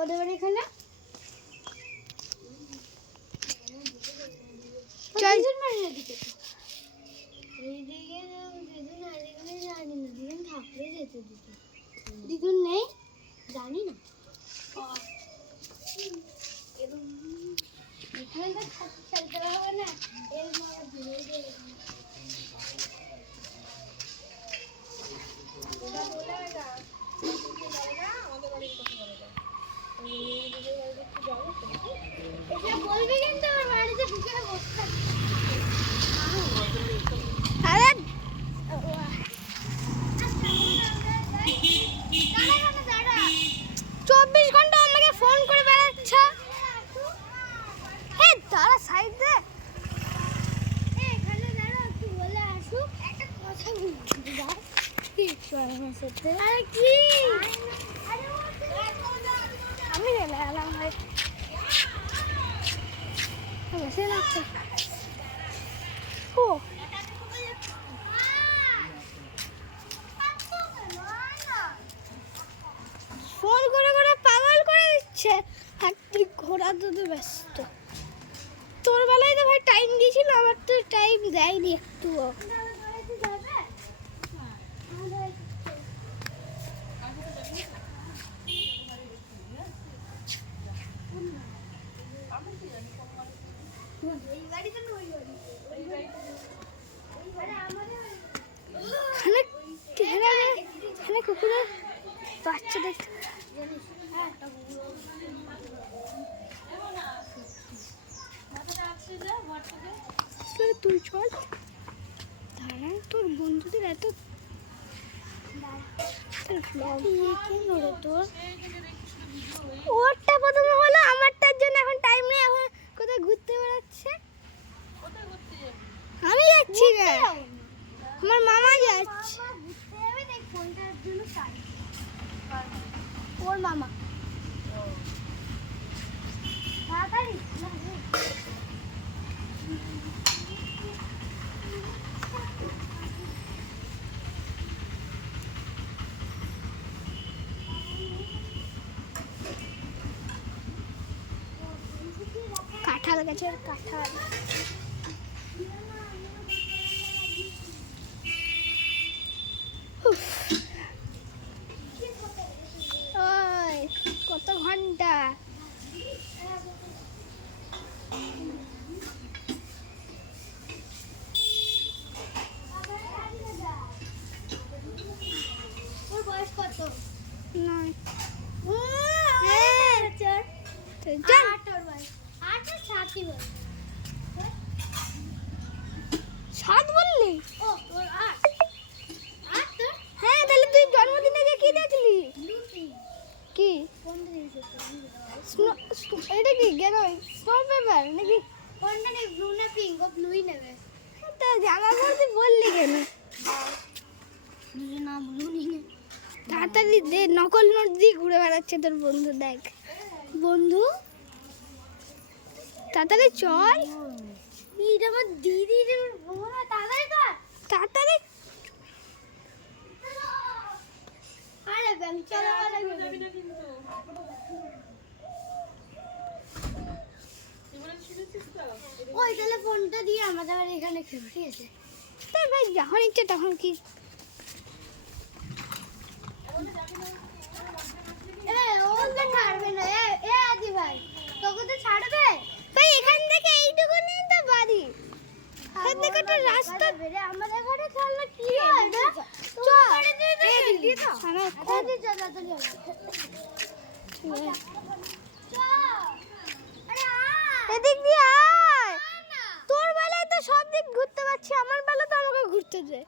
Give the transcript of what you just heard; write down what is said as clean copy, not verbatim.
ওদের বাড়ি এখানে দ্বিগুণ নেই জানি না এখানে তো খেলতে হবে না এর মারা ধরে দিয়ে বলবি কিন্তু আমার বাড়িতে ঢুকে বসে থাকবে। আরে 24 ঘন্টা আমাকে ফোন করে বেড়াচ্ছে। হে দাঁড়া সাইড দে এখানে দাঁড়া একটু বলে আসুক একটা কথা বলছি দাঁড়া আরে কি আমি গেলে এলাম ভাই বসে লাগছে ও ফোন করে করে পাগল করে দিচ্ছে আর তুই ঘোরা দুধে ব্যস্ত তোর বেলায় তো ভাই টাইম দিয়েছিল আমার তো টাইম দেয়নি একটুও কুকুরের বাচ্চা দেখতে তুই চল দাঁড়া তোর বন্ধুদের এত তোর ওরটা প্রথমে হলো আমারটার জন্য এখন টাইম নেই এখন কোথায় ঘুরতে বেড়াচ্ছে আমি যাচ্ছি না আমার মামা যাচ্ছে ওর মামা কাঁঠাল গাছের কাঁঠাল কত ঘন্টা ওর বয়স কত না 7 বললি হ্যাঁ তাহলে তুই জন্মদিনে যে কি দেখলি কি এটা কি কেন স্নো পেপার নাকি কোনটা নেই ব্লু না পিঙ্ক ও ব্লুই নেবে তা জামা পরতে বললি কেন না ব্লু নিয়ে তাড়াতাড়ি দে নকল নোট দিয়ে ঘুরে বেড়াচ্ছে তোর বন্ধু দেখ বন্ধু তাড়াতাড়ি চল এটা আমার দিদির তাড়াতাড়ি কর তাড়াতাড়ি আরে ব্যাং চলো যাবি না কিন্তু ওই তাহলে ফোনটা দিয়ে আমাদের এখানে খেলো ঠিক আছে তাই ভাই যখন ইচ্ছে তখন কি ছাড়বে না আদি ভাই তোকে তো ছাড়বে ভাই এখান থেকে এইটুকু নিয়ে তো বাড়ি এখান থেকে রাস্তা বেরে আমাদের ঘরে খেললে কি হয় না চল দিয়ে দাও সামনে কোথায় যাবে এদিক দিয়ে আয় তোর বেলায় তো সব দিক ঘুরতে পারছি আমার বেলা তো আমাকে ঘুরতে দে